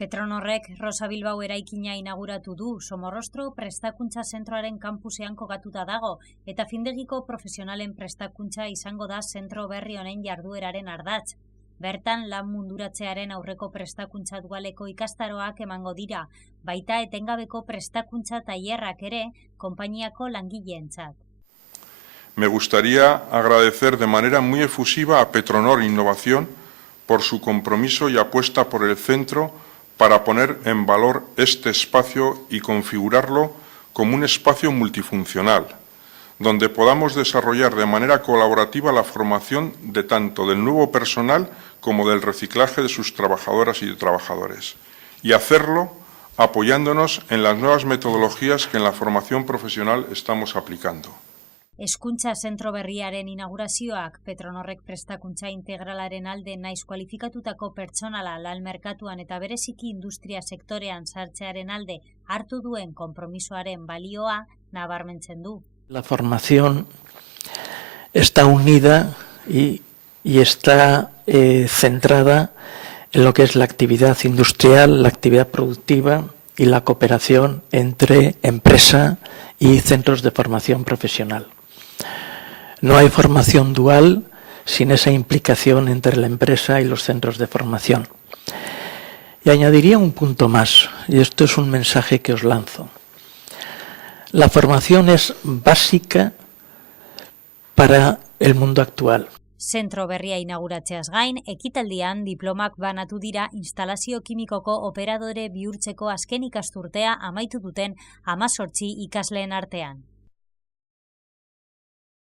Petronorrek Rosa Bilbao eraikina inauguratu du. Somorrostro prestakuntza zentroaren kampusean kokatuta dago eta findegiko profesionalen prestakuntza izango da zentro berri honen jardueraren ardatz. Bertan lan munduratzearen aurreko prestakuntza dualeko ikastaroak emango dira, baita etengabeko prestakuntza tailerrak ere konpainiako langileentzat. Me gustaría agradecer de manera muy efusiva a Petronor Innovación por su compromiso y apuesta por el centro para poner en valor este espacio y configurarlo como un espacio multifuncional, donde podamos desarrollar de manera colaborativa la formación de tanto del nuevo personal como del reciclaje de sus trabajadoras y trabajadores, y hacerlo apoyándonos en las nuevas metodologías que en la formación profesional estamos aplicando. Hezkuntza zentro berriaren inaugurazioak Petronorrek prestakuntza integralaren alde naiz kualifikatutako pertsonala lan merkatuan eta bereziki industria sektorean sartzearen alde hartu duen konpromisoaren balioa nabarmentzen du. La formación está unida y está centrada en lo que es la actividad industrial, la actividad productiva y la cooperación entre empresa y centros de formación profesional. No hay formación dual sin esa implicación entre la empresa y los centros de formación. Y añadiría un punto más, y esto es un mensaje que os lanzo. La formación es básica para el mundo actual. Zentro berria inauguratzeaz gain, ekitaldian diplomak banatu dira instalazio kimikoko operadore bihurtzeko azken ikasturtea amaitu duten 18 ikasleen artean.